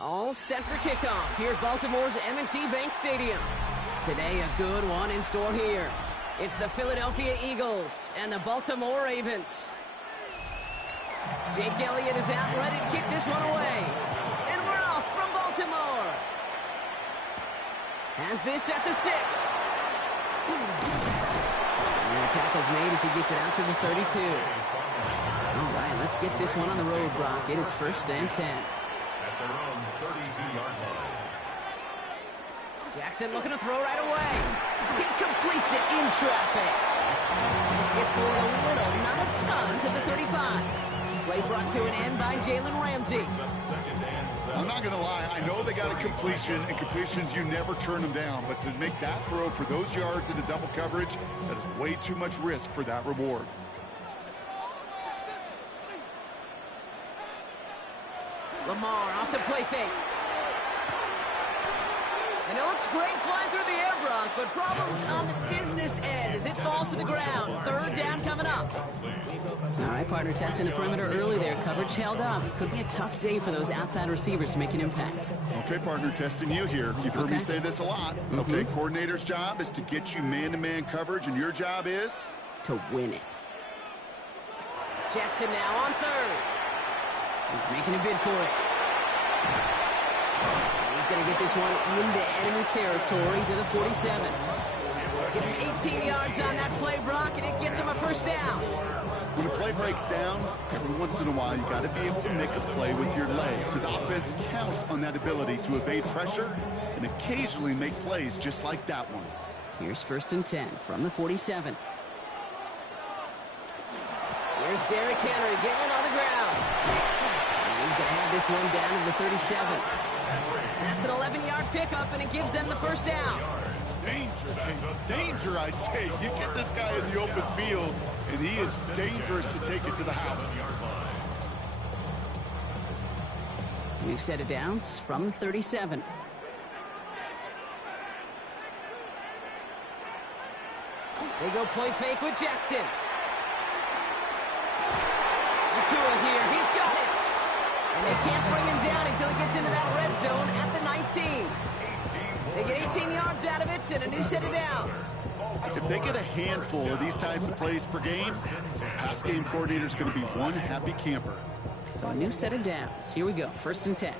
All set for kickoff here at Baltimore's M&T Bank Stadium. Today, a good one in store here. It's the Philadelphia Eagles and the Baltimore Ravens. Jake Elliott is out ready to kick this one away. And we're off from Baltimore. Has this at the 6. And the tackle's made as he gets it out to the 32. All right, let's get this one on the road, Brock. It is first and 10. At their own 32-yard line. Jackson looking to throw right away. He completes it in traffic. This gets forward a little, not a ton, to the 35. Play brought to an end by Jalen Ramsey. I'm not going to lie. I know they got a completion, and completions, you never turn them down. But to make that throw for those yards into double coverage, that is way too much risk for that reward. Lamar off the play fake. And it looks great flying through the air, Brock, but problems on the business end as it falls to the ground. Third down coming up. All right, partner, testing the perimeter early there. Coverage held up. Could be a tough day for those outside receivers to make an impact. Okay, partner, testing you here. You've heard me say this a lot. Okay, coordinator's job is to get you man-to-man coverage, and your job is? To win it. Jackson now on third. He's making a bid for it. He's going to get this one into enemy territory to the 47. Give him 18 yards on that play, Brock, and it gets him a first down. When a play breaks down, every once in a while, you got to be able to make a play with your legs. His offense counts on that ability to evade pressure and occasionally make plays just like that one. Here's first and 10 from the 47. Here's Derrick Henry getting it on the ground. And he's going to have this one down to the 37. That's an 11-yard pickup, and it gives them the first down. Danger, I say. You get this guy in the open field, and he is dangerous to take it to the house. New set of downs from the 37. They go play fake with Jackson. Nakua here, he's got it. And they can't bring him down until he gets into that red zone at the 19. They get 18 yards out of it and a new set of downs. If they get a handful of these types of plays per game, the pass game coordinator is going to be one happy camper. So a new set of downs. Here we go, first and 10.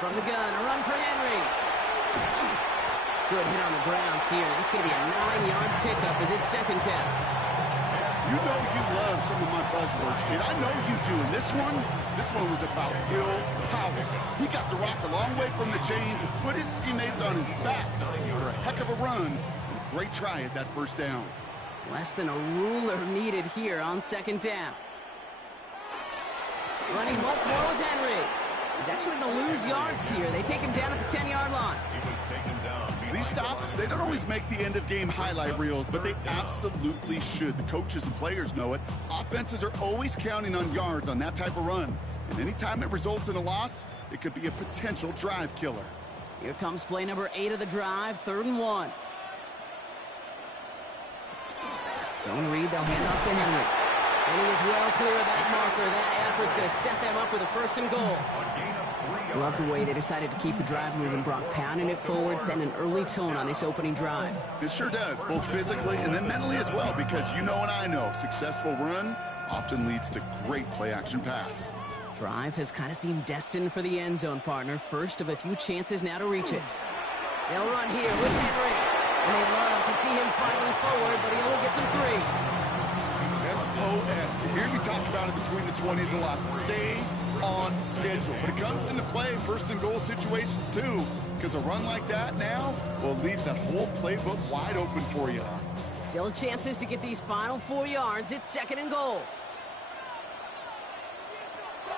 From the gun, a run for Henry. Good hit on the grounds here. That's going to be a 9-yard pickup as it's second down. You know you love some of my buzzwords, kid. I know you do. And this one was about Will Power. He got the rock a long way from the chains and put his teammates on his back for a heck of a run. And a great try at that first down. Less than a ruler needed here on second down. Running once more with Henry. He's actually going to lose yards here. They take him down at the 10-yard line. He was taken down. These stops, they don't always make the end-of-game highlight reels, but they absolutely should. The coaches and players know it. Offenses are always counting on yards on that type of run. And anytime it results in a loss, it could be a potential drive killer. Here comes play number 8 of the drive, 3rd and 1. Zone read, they'll hand off to Henry. And he is well clear of that marker. That effort's going to set them up with a 1st and goal. Love the way they decided to keep the drive moving, Brock. Pounding it forward, sending an early tone on this opening drive. It sure does, both physically and then mentally as well, because you know and I know, successful run often leads to great play-action pass. Drive has kind of seemed destined for the end zone, partner. First of a few chances now to reach it. They'll run here with Henry. And they love to see him fighting forward, but he only gets him 3. SOS. You hear me talk about it between the 20s a lot. Stay on schedule. But it comes into play in 1st and goal situations too, because a run like that now, well, leaves that whole playbook wide open for you. Still chances to get these final 4 yards. It's 2nd and goal.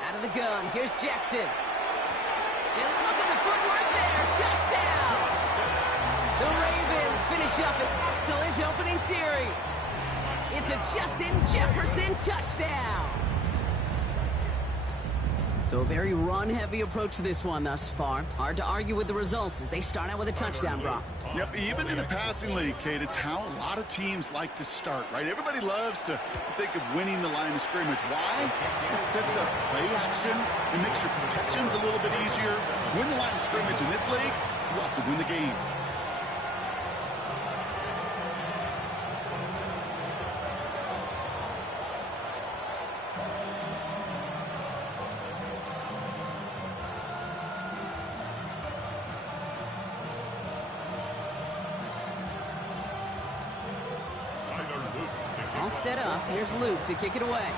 Out of the gun, here's Jackson. And look at the footwork there. Touchdown! The Ravens finish up an excellent opening series. It's a Justin Jefferson touchdown. So a very run-heavy approach to this one thus far. Hard to argue with the results as they start out with a touchdown, Brock. Yep, even in a passing league, Kate, it's how a lot of teams like to start, right? Everybody loves to think of winning the line of scrimmage. Why? It sets up play action. It makes your protections a little bit easier. Win the line of scrimmage in this league, you have to win the game. All set up. Here's Luke to kick it away.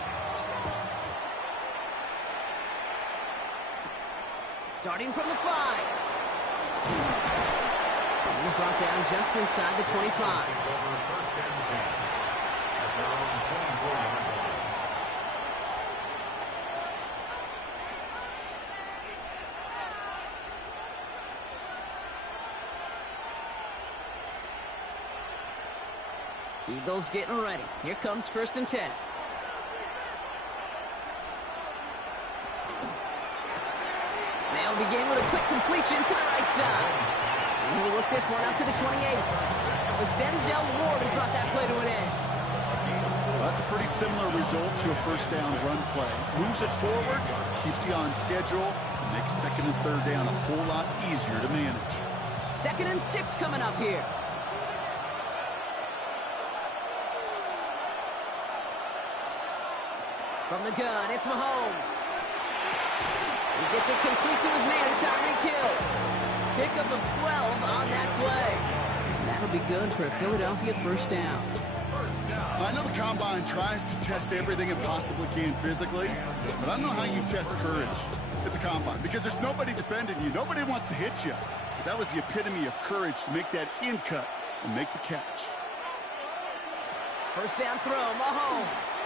Starting from the 5. He's brought down just inside the 25. Eagles getting ready. Here comes 1st and 10. They'll begin with a quick completion to the right side. And he'll look this one up to the 28. It was Denzel Ward who brought that play to an end. Well, that's a pretty similar result to a first down run play. Moves it forward, keeps you on schedule, and makes 2nd and 3rd down a whole lot easier to manage. 2nd and 6 coming up here. From the gun, it's Mahomes. He gets it complete to his man, Tyreek Hill. Pickup of 12 on that play. That'll be good for a Philadelphia 1st down. I know the Combine tries to test everything it possibly can physically, but I don't know how you test courage at the Combine because there's nobody defending you. Nobody wants to hit you. But that was the epitome of courage to make that in cut and make the catch. 1st down throw, Mahomes.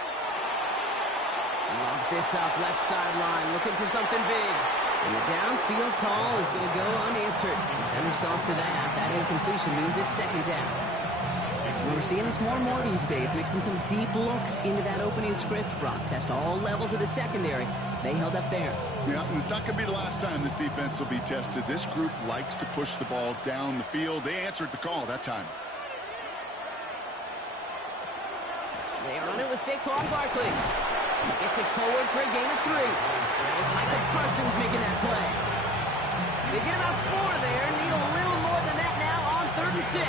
Lobs this up, left sideline, looking for something big. And the downfield call is going to go unanswered. Defender saw to that. That incompletion means it's 2nd down. We're seeing this more and more these days, mixing some deep looks into that opening script. Brock test all levels of the secondary. They held up there. Yeah, and it's not going to be the last time this defense will be tested. This group likes to push the ball down the field. They answered the call that time. They run it with Saquon Barkley. He gets it forward for a gain of 3. That was Micah Parsons making that play. They get about 4 there. Need a little more than that now on 3rd and 6.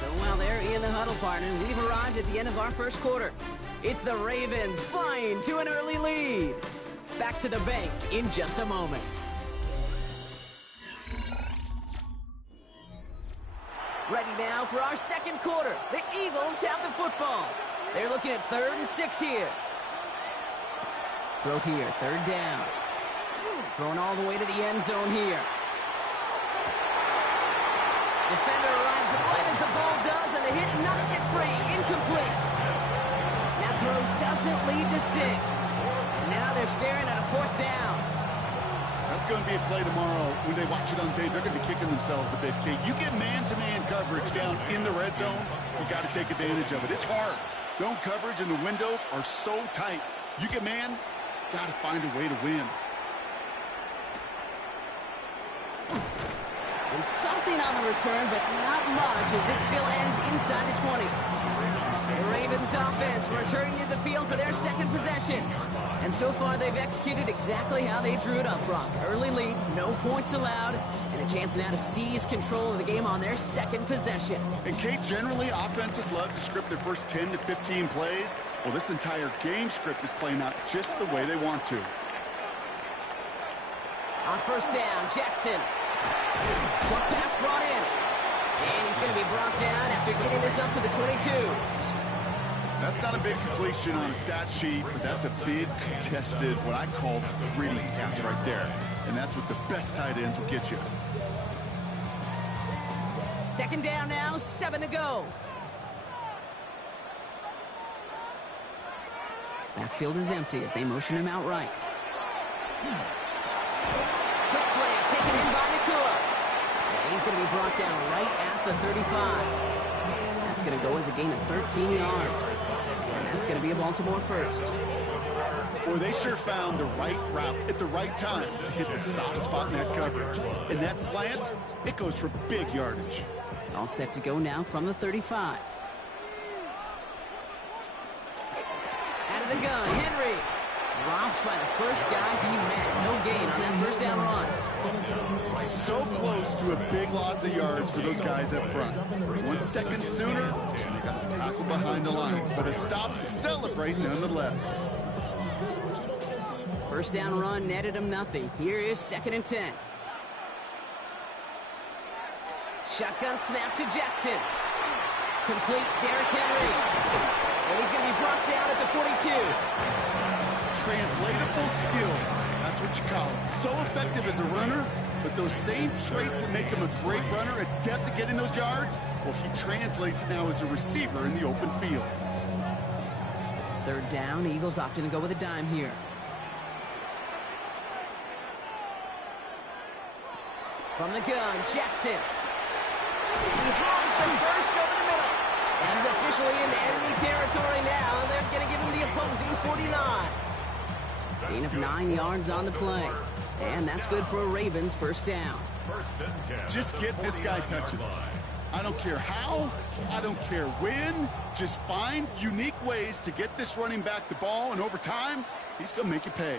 So while they're in the huddle, partner, we've arrived at the end of our 1st quarter. It's the Ravens flying to an early lead. Back to the bank in just a moment. Ready now for our 2nd quarter. The Eagles have the football. They're looking at 3rd and 6 here. Throw here, 3rd down. Throwing all the way to the end zone here. Defender arrives right as the ball does, and the hit knocks it free. Incomplete. That throw doesn't lead to 6. And now they're staring at a 4th down. That's going to be a play tomorrow. When they watch it on tape, they're going to be kicking themselves a bit, Kate. You get man-to-man coverage down in the red zone, you got to take advantage of it. It's hard. Zone coverage and the windows are so tight. You get man, got to find a way to win. And something on the return, but not much as it still ends inside the 20. The Ravens offense returning to the field for their 2nd possession. And so far, they've executed exactly how they drew it up, Brock. Early lead, no points allowed, and a chance now to seize control of the game on their 2nd possession. And, Kate, generally, offenses love to script their first 10 to 15 plays. Well, this entire game script is playing out just the way they want to. On 1st down, Jackson. Short pass brought in. And he's going to be brought down after getting this up to the 22. That's not a big completion on a stat sheet, but that's a big contested, what I call gritty catch right there. And that's what the best tight ends will get you. 2nd down now, 7 to go. Backfield is empty as they motion him out right. Quick slant taken in by Nakua. And he's going to be brought down right at the 35. That's going to go as a gain of 13 yards. And that's going to be a Baltimore first. Boy, they sure found the right route at the right time to hit the soft spot in that coverage. And that slant, it goes for big yardage. All set to go now from the 35. Out of the gun, Henry. Dropped by the first guy he met. No gain on that first down run. So close to a big loss of yards for those guys up front. 1 second sooner, they got a tackle behind the line. But a stop to celebrate nonetheless. First down run netted him nothing. Here is 2nd and 10. Shotgun snap to Jackson. Complete, Derrick Henry. And he's going to be brought down at the 42. Translatable skills, that's what you call it. So effective as a runner, but those same traits that make him a great runner, adept at getting those yards, well, he translates now as a receiver in the open field. 3rd down, Eagles opting to go with a dime here. From the gun, Jackson. He has the first over the middle. And he's officially in enemy territory now, and they're going to give him the opposing 49. Gain of 9 yards on the play. And that's good for a Ravens first down. Just get this guy touches. I don't care how, I don't care when. Just find unique ways to get this running back the ball, and over time, he's going to make you pay.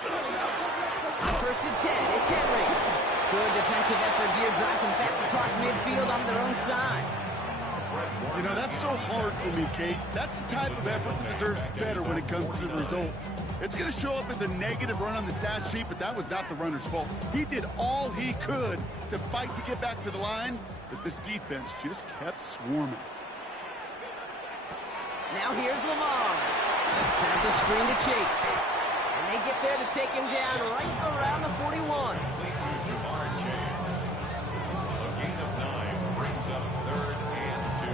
1st and 10, it's Henry. Good defensive effort here, drives them back across midfield on their own side. You know, that's so hard for me, Kate. That's the type of effort that deserves better when it comes to the results. It's going to show up as a negative run on the stat sheet, but that was not the runner's fault. He did all he could to fight to get back to the line, but this defense just kept swarming. Now here's Lamar. Set up the screen to Chase. And they get there to take him down right around the 41. Jamar Chase. A gain of 9 brings up 3rd and 2.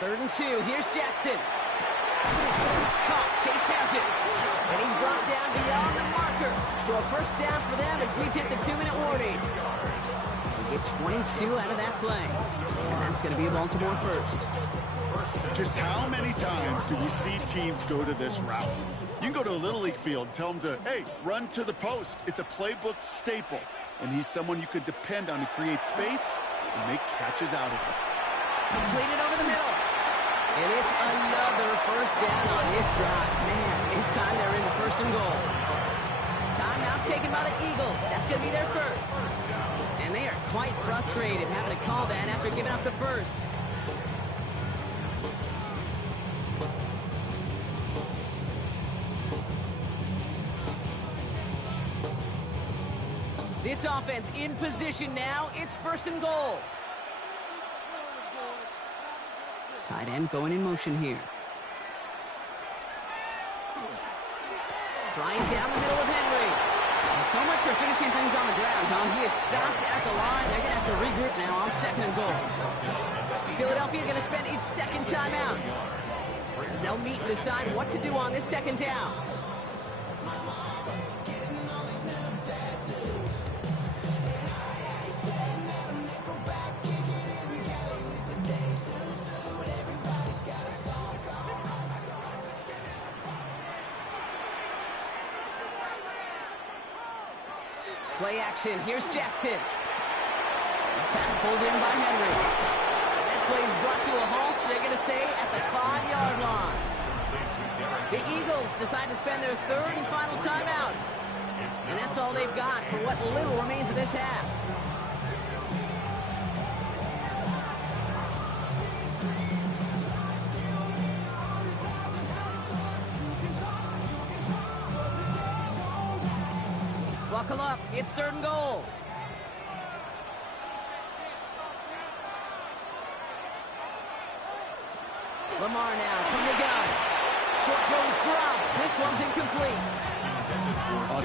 Third and 2, here's Jackson. It's caught, Chase has it. And he's brought down beyond the marker. So a first down for them as we've hit the 2-minute warning. We get 22 out of that play. And that's going to be a Baltimore first. Just how many times do we see teams go to this route? You can go to a Little League field and tell them to, hey, run to the post. It's a playbook staple. And he's someone you could depend on to create space and make catches out of it. Completed over the middle. And it's another first down on this drive. Man, this time they're in the 1st and goal. Timeout taken by the Eagles. That's going to be their first. And they are quite frustrated having to call that after giving up the first. This offense in position now. It's 1st and goal. Tight end going in motion here. Flying down the middle of Henry. And so much for finishing things on the ground, Tom. He is stopped at the line. They're going to have to regroup now on 2nd and goal. Philadelphia going to spend its 2nd timeout, as they'll meet and decide what to do on this 2nd down. Play action. Here's Jackson. Pass pulled in by Henry. That play is brought to a halt. They're going to say at the 5-yard line. The Eagles decide to spend their 3rd and final timeout. And that's all they've got for what little remains of this half. Buckle up. It's 3rd and goal. Lamar now from the gun. Short throw is dropped. This one's incomplete. Oh,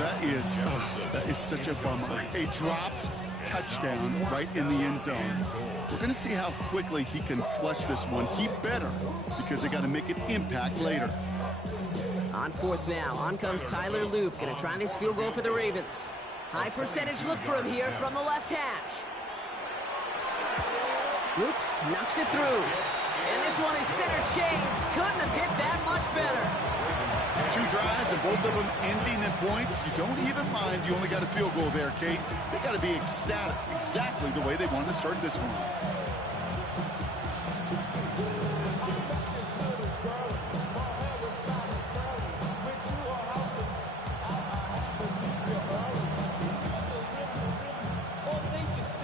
that is such a bummer. A dropped touchdown right in the end zone. We're going to see how quickly he can flush this one. He better, because they got to make an impact later. On fourth now, on comes Tyler Loop. Gonna try this field goal for the Ravens. High percentage look for him here from the left hash. Loop knocks it through. And this one is center chains. Couldn't have hit that much better. 2 drives and both of them ending in points. You don't even mind you only got a field goal there, Kate. They got to be ecstatic, exactly the way they wanted to start this one.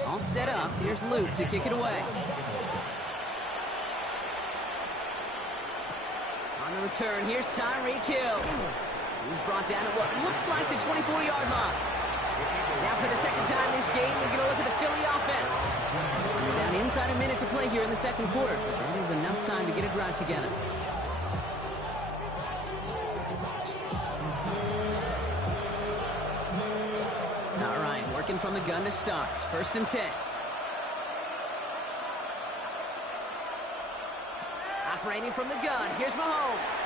All set up. Here's Luke to kick it away. On the return, here's Tyreek Hill. He's brought down at what looks like the 24-yard line. Now for the second time this game, we're going to look at the Philly offense. We're down inside a minute to play here in the second quarter, but that is enough time to get a drive together. All right, working from the gun to start. 1st and 10. Operating from the gun, here's Mahomes.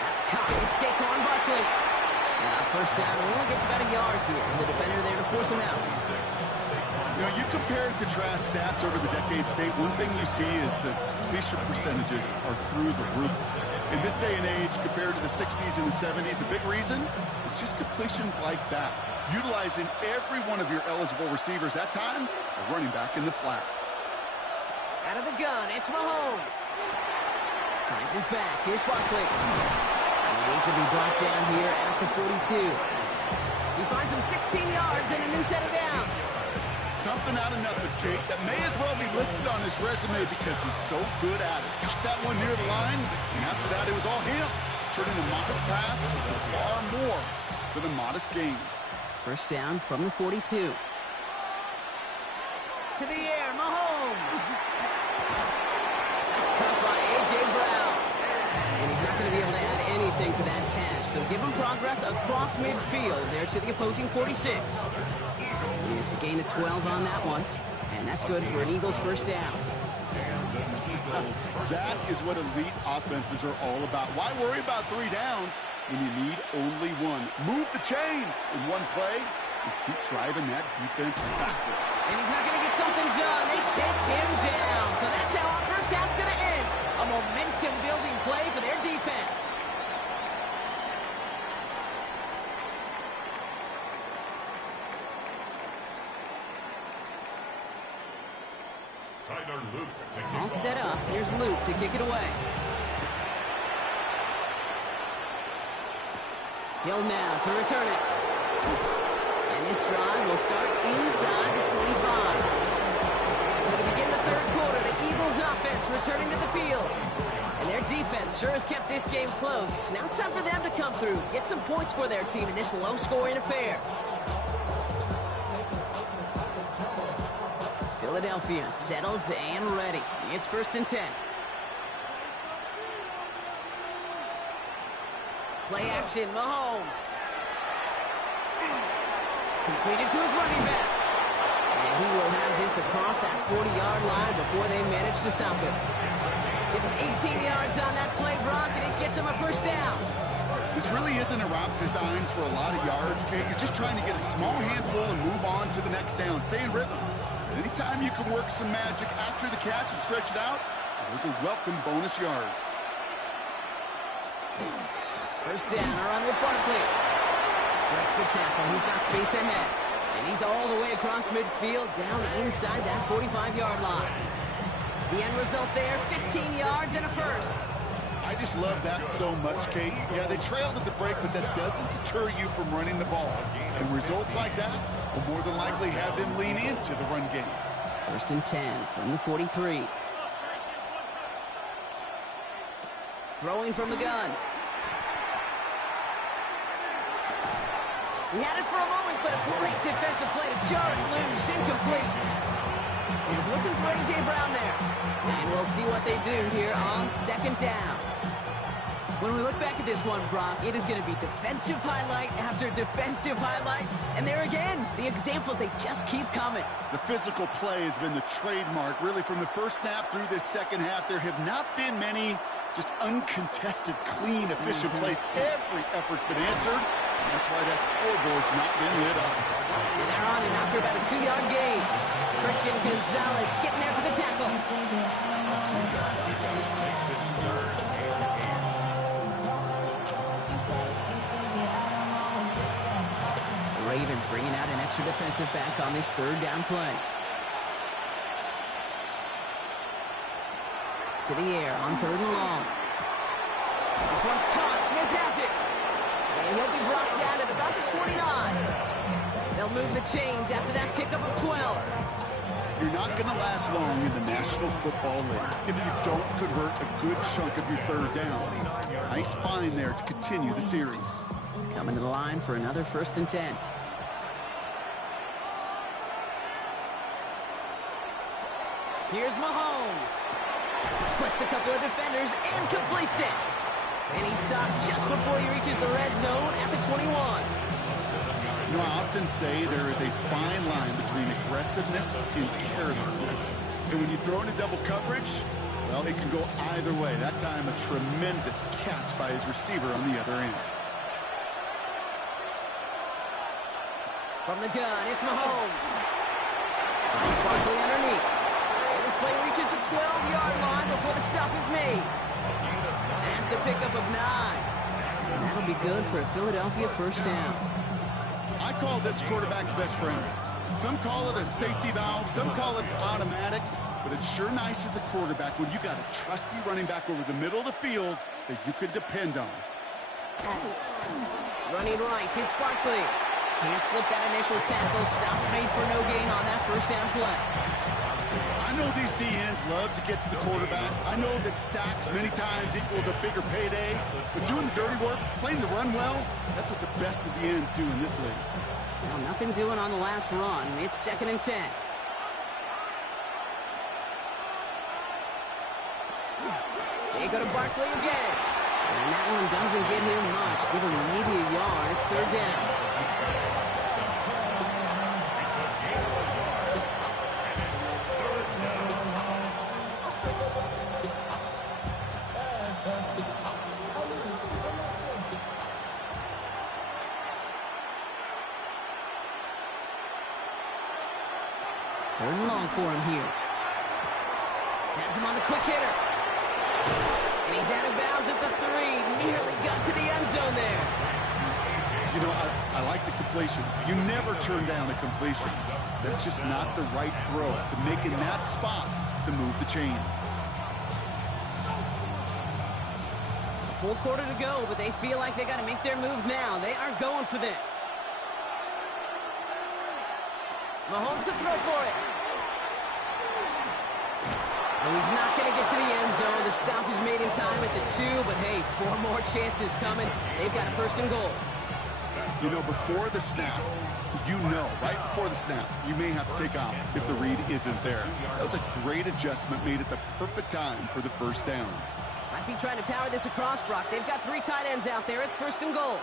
That's caught. It's Saquon Barkley. Now, first down, only gets about a yard here. And the defender there to force him out. You know, you compare and contrast stats over the decades, Kate. One thing you see is that completion percentages are through the roof. In this day and age, compared to the 60s and the 70s, a big reason is just completions like that. Utilizing every one of your eligible receivers. That time, a running back in the flat. Out of the gun, it's Mahomes. Finds his back. Here's Barkley. And he's going to be brought down here at the 42. He finds him 16 yards and a new set of downs. Something out of nothing, Kate, that may as well be listed on his resume because he's so good at it. Caught that one near the line, and after that, it was all him. Turning a modest pass into far more than a modest gain. First down from the 42. To the air, Mahomes. That's caught by A.J. Brown. And he's not going to be able to add anything to that catch. So give him progress across midfield there to the opposing 46. It's a gain of 12 on that one. And that's good for an Eagles first down. That is what elite offenses are all about. Why worry about 3 downs when you need only 1? Move the chains in one play and keep driving that defense backwards. And he's not going to get something done. They take him down. So that's how our first half's going to end. A momentum-building play for their defense. Tyler Luke. All set up. Here's Luke to kick it away. Hill now to return it. And this drive will start inside the 25. So to begin the third quarter, the Eagles offense returning to the field. And their defense sure has kept this game close. Now it's time for them to come through, get some points for their team in this low-scoring affair. Philadelphia settled and ready. It's 1st and 10. Play action, Mahomes. Completed to his running back. And he will have this across that 40-yard line before they manage to stop him. Give him 18 yards on that play, Brock, and it gets him a first down. This really isn't a route designed for a lot of yards, Kate. You're just trying to get a small handful and move on to the next down. Stay in rhythm. Anytime you can work some magic after the catch and stretch it out, those are welcome bonus yards. First down, a run with Barkley. Breaks the tackle. He's got space ahead. And he's all the way across midfield, down inside that 45-yard line. The end result there, 15 yards and a first. I just love that so much, Kate. Yeah, they trailed at the break, but that doesn't deter you from running the ball. And results like that will more than likely have them lean into the run game. 1st and 10 from the 43. Throwing from the gun. He had it for a moment, but a great defensive play to jar it loose. Incomplete. He was looking for A.J. Brown there. And we'll see what they do here on 2nd down. When we look back at this one, Brock, it is going to be defensive highlight after defensive highlight. And there again, the examples, they just keep coming. The physical play has been the trademark. Really, from the first snap through this second half, there have not been many just uncontested, clean, efficient plays. Every effort's been answered. And that's why that scoreboard's not been lit up. And they're on him after about a 2-yard gain. Christian Gonzalez getting there for the tackle. The Ravens bringing out an extra defensive back on this third down play. To the air on 3rd and long. This one's caught. Smith has it. And he'll be brought down at about the 29. They'll move the chains after that pickup of 12. You're not going to last long in the National Football League if you don't convert a good chunk of your third downs. Nice find there to continue the series. Coming to the line for another 1st and 10. Here's Mahomes. Splits a couple of defenders and completes it. And he stopped just before he reaches the red zone at the 21. You know, I often say there is a fine line between aggressiveness and carelessness. And when you throw into double coverage, well, it can go either way. That time, a tremendous catch by his receiver on the other end. From the gun, it's Mahomes. Finds Barkley underneath. And this play reaches the 12-yard line before the stop is made. That's a pickup of 9. And that'll be good for a Philadelphia 1st down. I call this quarterback's best friend. Some call it a safety valve, some call it automatic, but it's sure nice as a quarterback when you got a trusty running back over the middle of the field that you can depend on. Running right, it's Barkley. Can't slip that initial tackle. Stops made for no gain on that 1st down play. I know these D-ends love to get to the quarterback. I know that sacks many times equals a bigger payday. But doing the dirty work, playing the run well, that's what the best of the ends do in this league. Well, nothing doing on the last run. It's 2nd and 10. They go to Barkley again. And that one doesn't get him much. Give him maybe a yard. It's 3rd down. Third and long for him here. Has him on the quick hitter. And he's out of bounds at the 3. Nearly got to the end zone there. You know, I like the completion. You never turn down a completion. That's just not the right throw to make in that spot to move the chains. A full quarter to go, but they feel like they got to make their move now. They are going for this. Mahomes to throw for it. Oh, he's not going to get to the end zone. The stop is made in time at the 2, but hey, 4 more chances coming. They've got a 1st and goal. You know, before the snap, right before the snap, you may have to take off if the read isn't there. That was a great adjustment made at the perfect time for the 1st down. Might be trying to power this across, Brock. They've got 3 tight ends out there. It's 1st and goal.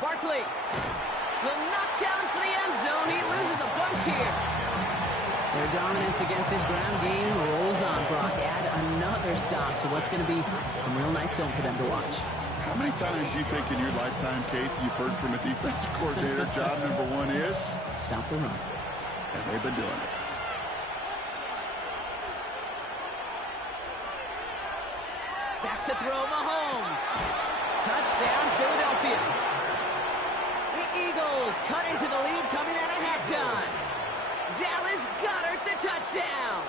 Barkley will not challenge for the end zone. He loses a bunch here. Their dominance against his ground game rolls on, Brock. Add another stop to what's going to be some real nice film for them to watch. How many times do you think in your lifetime, Kate, you've heard from a defensive coordinator, job number 1 is? Stop the run. And they've been doing it. Back to throw, Mahomes. Touchdown, Philadelphia. The Eagles cut into the lead coming out of halftime. Dallas Goedert the touchdown.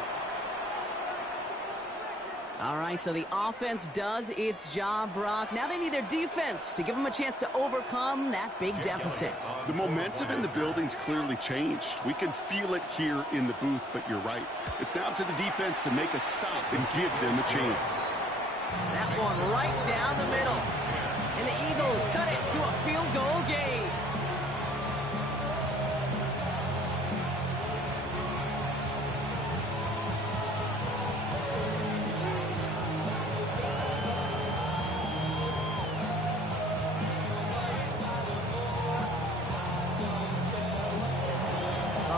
All right, so the offense does its job, Brock. Now they need their defense to give them a chance to overcome that big deficit. The momentum in the building's clearly changed. We can feel it here in the booth, but you're right. It's now to the defense to make a stop and give them a chance. That one right down the middle. And the Eagles cut it to a field goal game.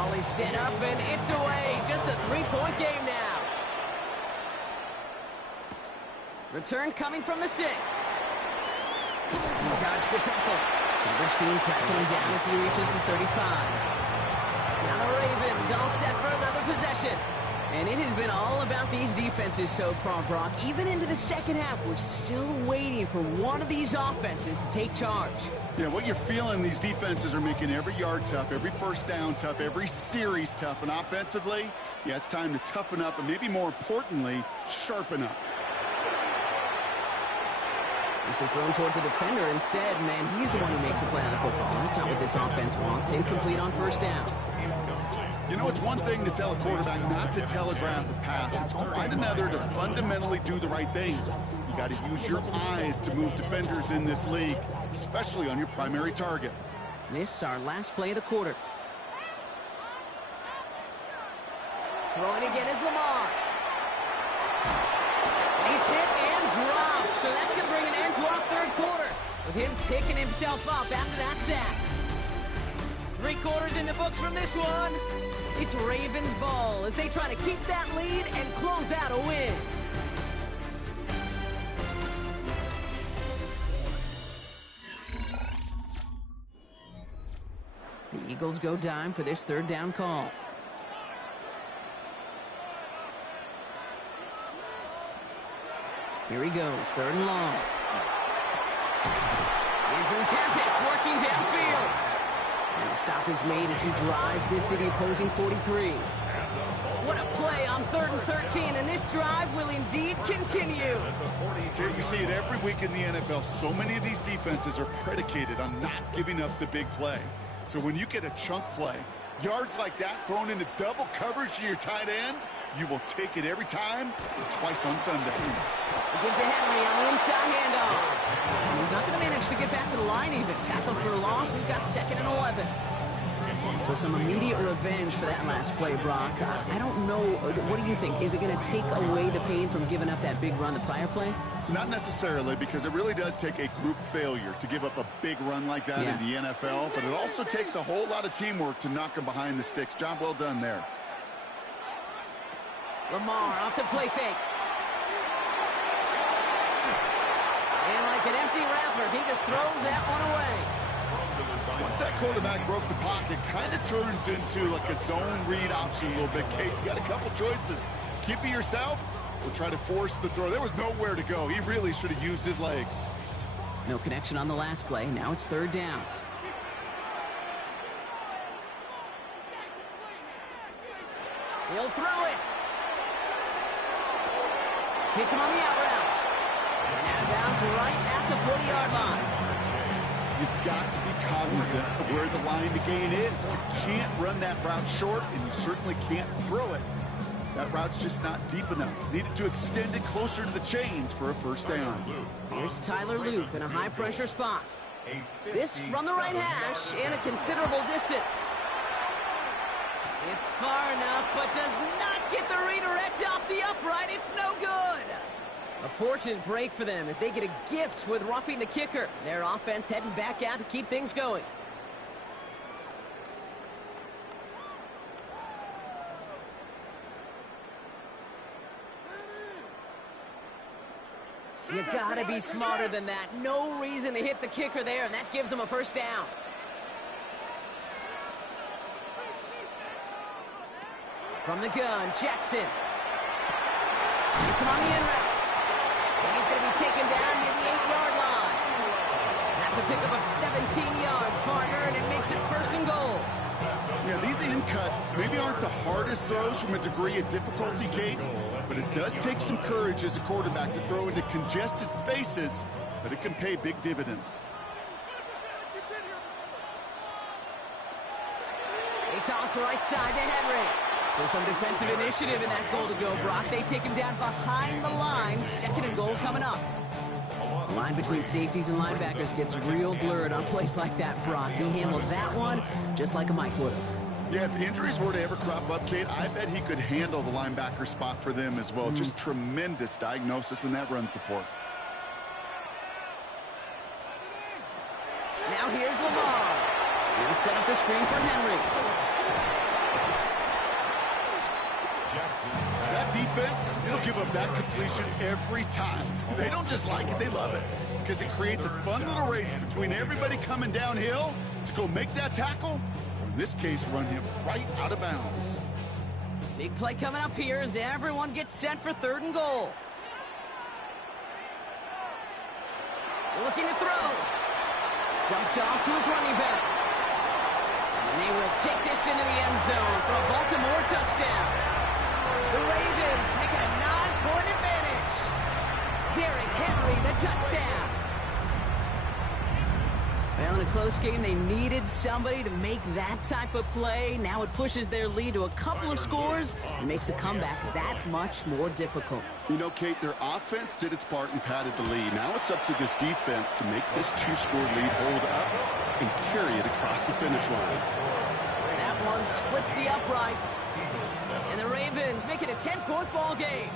ball is set up, and it's away. Just a three-point game now. Return coming from the 6. He dodged the tackle. Coverage team tracking him down as he reaches the 35. Now the Ravens all set for another possession. And it has been all about these defenses so far, Brock. Even into the second half, we're still waiting for one of these offenses to take charge. Yeah, what you're feeling, these defenses are making every yard tough, every first down tough, every series tough. And offensively, yeah, it's time to toughen up and maybe more importantly, sharpen up. This is thrown towards a defender instead. Man, he's the one who makes a play on the football. That's not what this offense wants. Incomplete on first down. You know, it's one thing to tell a quarterback not to telegraph a pass. It's quite another to fundamentally do the right things. You got to use your eyes to move defenders in this league, especially on your primary target. This our last play of the quarter. Throwing again is Lamar. He's hit and dropped, so that's going to bring an end to our third quarter, with him picking himself up after that sack. 3 quarters in the books from this one. It's Ravens ball as they try to keep that lead and close out a win. The Eagles go dime for this third down call. Here he goes, third and long. Andrews has it, working downfield. And the stop is made as he drives this to the opposing 43. What a play on 3rd and 13, and this drive will indeed continue. Okay, we see it every week in the NFL. So many of these defenses are predicated on not giving up the big play. So when you get a chunk play, yards like that thrown into double coverage to your tight end, you will take it every time, twice on Sunday. Gives to Henry on the inside handoff. And he's not going to manage to get back to the line even. Tackle for a loss. We've got 2nd and 11. So some immediate revenge for that last play, Brock. I don't know. What do you think? Is it going to take away the pain from giving up that big run the prior play? Not necessarily, because it really does take a group failure to give up a big run like that in the NFL. But it also takes a whole lot of teamwork to knock them behind the sticks. Job well done there. Lamar off the play fake. And like an empty wrapper, he just throws that one away. Once that quarterback broke the pocket, kind of turns into like a zone read option a little bit. Kate, you got a couple choices. Keep it yourself or try to force the throw. There was nowhere to go. He really should have used his legs. No connection on the last play. Now it's 3rd down. He'll throw it. Hits him on the out route. And out of bounds right at the 40-yard line. You've got to be cognizant of where the line to gain is. You can't run that route short, and you certainly can't throw it. That route's just not deep enough. Needed to extend it closer to the chains for a first down. Here's Tyler Loop in a high-pressure spot. This from the right hash and a considerable distance. It's far enough, but does not get the redirect off the upright. It's no good. A fortunate break for them as they get a gift with roughing the kicker. Their offense heading back out to keep things going. You gotta be smarter than that. No reason to hit the kicker there, and that gives them a first down. From the gun, Jackson. Gets him on the in route. And he's going to be taken down near the 8-yard line. That's a pickup of 17 yards, partner, and it makes it 1st and goal. Yeah, these in cuts maybe aren't the hardest throws from a degree of difficulty, Kate, but it does take some courage as a quarterback to throw into congested spaces, but it can pay big dividends. They toss right side to Henry. So some defensive initiative in that goal to go, Brock. They take him down behind the line. 2nd and goal coming up. The line between safeties and linebackers gets real blurred on plays like that, Brock. He handled that one just like a Mike would have. Yeah, if injuries were to ever crop up, Kate, I bet he could handle the linebacker spot for them as well. Just tremendous diagnosis in that run support. Now here's Lamar. He'll set up the screen for Henry. of that completion every time. They don't just like it, they love it. Because it creates a fun little race between everybody coming downhill to go make that tackle, or in this case, run him right out of bounds. Big play coming up here as everyone gets set for 3rd and goal. Looking to throw. Dumped off to his running back. And they will take this into the end zone for a Baltimore touchdown. The Ravens make it a 9-point advantage. Derrick Henry, the touchdown. Well, in a close game, they needed somebody to make that type of play. Now it pushes their lead to a couple of scores and makes a comeback that much more difficult. You know, Kate, their offense did its part and padded the lead. Now it's up to this defense to make this 2-score lead hold up and carry it across the finish line. That one splits the uprights. And the Ravens make it a 10-point ball game.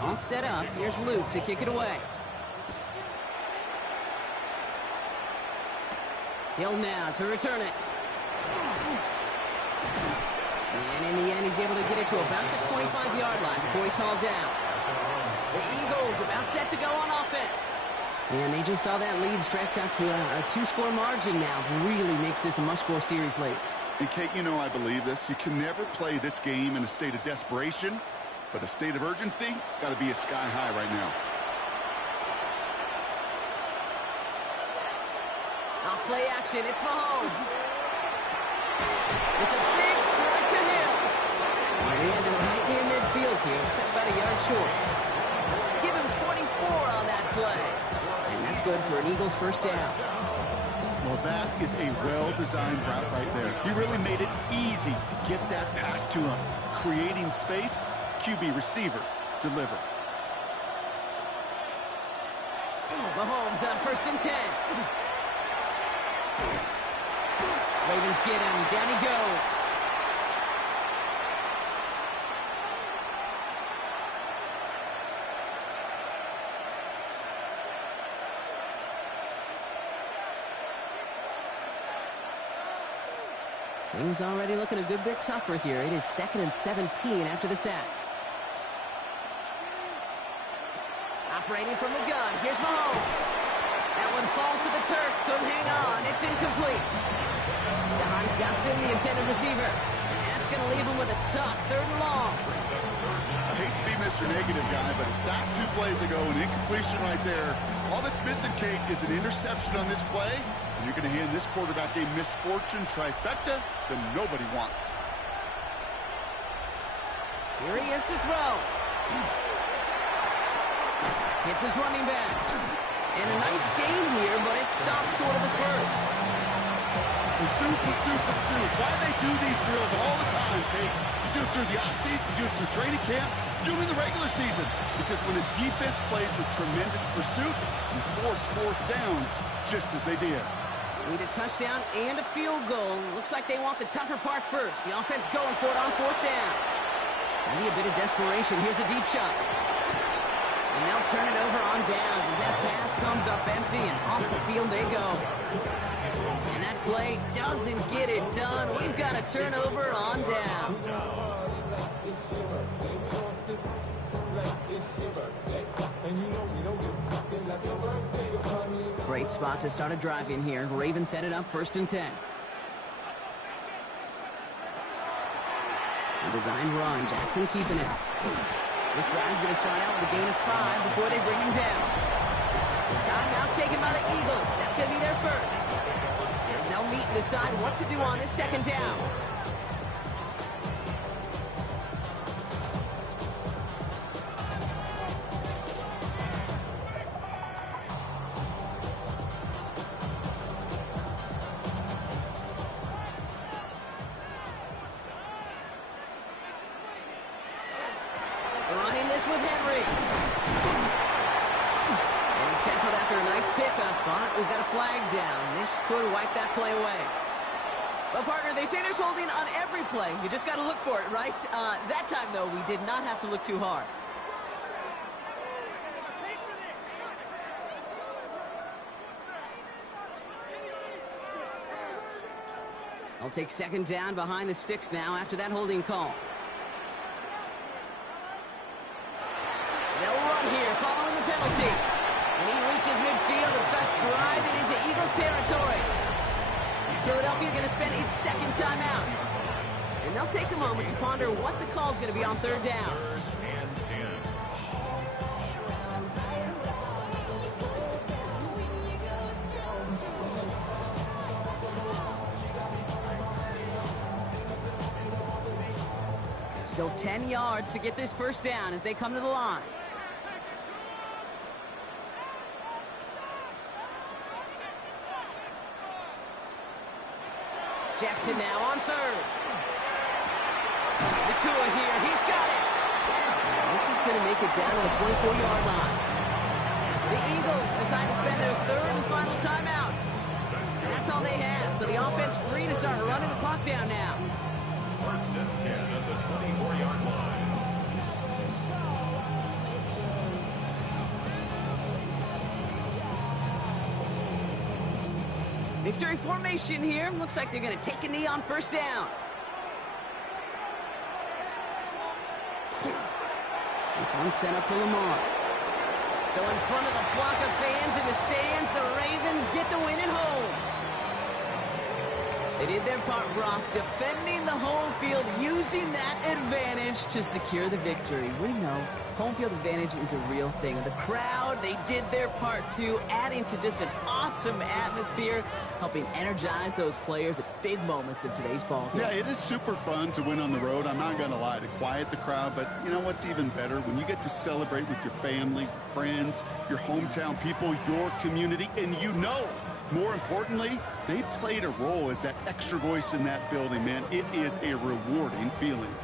All set up. Here's Luke to kick it away. Hill now to return it. And in the end, he's able to get it to about the 25-yard line before he's hauled down. The Eagles about set to go on offense. And they just saw that lead stretch out to a 2-score margin now. Really makes this a must-score series late. And Kate, you know I believe this. You can never play this game in a state of desperation, but a state of urgency got to be at sky high right now. Off play action, it's Mahomes. It's a big strike to him. And he has it right near midfield here. It's about a yard short. Give him 24 on that play. And that's good for an Eagles first down. Well, that is a well-designed route right there. He really made it easy to get that pass to him. Creating space, QB receiver, deliver. Mahomes on 1st and 10. Ravens get him. Down he goes. Things already looking a good bit tougher here. It is 2nd and 17 after the sack. Operating from the gun. Here's Mahomes. That one falls to the turf. Couldn't hang on. It's incomplete. John Johnson, the intended receiver. That's going to leave him with a tough 3rd and long. I hate to be Mr. Negative guy, but a sack 2 plays ago, an incompletion right there. All that's missing, Kate, is an interception on this play. And you're going to hand this quarterback a misfortune trifecta that nobody wants. Here he is to throw. Hits his running back. And a nice game here, but it stopped short of the first. Pursue, pursue, pursue. It's why they do these drills all the time, Kate. You do it through the offseason, you do it through training camp, you do it in the regular season. Because when a defense plays with tremendous pursuit, you force 4th downs just as they did. Need a touchdown and a field goal. Looks like they want the tougher part first. The offense going for it on 4th down. Maybe a bit of desperation. Here's a deep shot. And they'll turn it over on downs as that pass comes up empty and off the field they go. And that play doesn't get it done. We've got a turnover on down. Great spot to start a drive in here. Ravens set it up 1st and 10. A designed run. Jackson keeping it. This drive's going to start out with a gain of 5 before they bring him down. Timeout taken by the Eagles. That's going to be their first. As they'll meet and decide what to do on this 2nd down. Running this with Henry. And he's tackled after a nice pickup, but we've got a flag down. This could wipe that play away. Well, partner, they say there's holding on every play. You just got to look for it, right? That time, though, we did not have to look too hard. I'll take second down behind the sticks now after that holding call. They'll run here following the penalty. And he reaches midfield and starts driving into Eagles territory. Philadelphia going to spend its second timeout. And they'll take a moment to ponder what the call is going to be on third down. Third and 10. Still 10 yards to get this first down as they come to the line. Jackson now on third. Nakua here. He's got it. This is going to make it down to the 24-yard line. The Eagles decide to spend their third and final timeout. That's all they had. So the offense free to start running the clock down now. First and 10 at the 24-yard line. Victory formation here. Looks like they're going to take a knee on first down. This one's set up for Lamar. So in front of the flock of fans in the stands, the Ravens get the win at home. They did their part, Brock, defending the home field, using that advantage to secure the victory. We know home field advantage is a real thing. And the crowd, they did their part too, adding to just an awesome atmosphere, helping energize those players at big moments of today's ball game. Yeah, it is super fun to win on the road. I'm not going to lie, to quiet the crowd. But you know what's even better? When you get to celebrate with your family, friends, your hometown people, your community, and you know, more importantly, they played a role as that extra voice in that building, man. It is a rewarding feeling.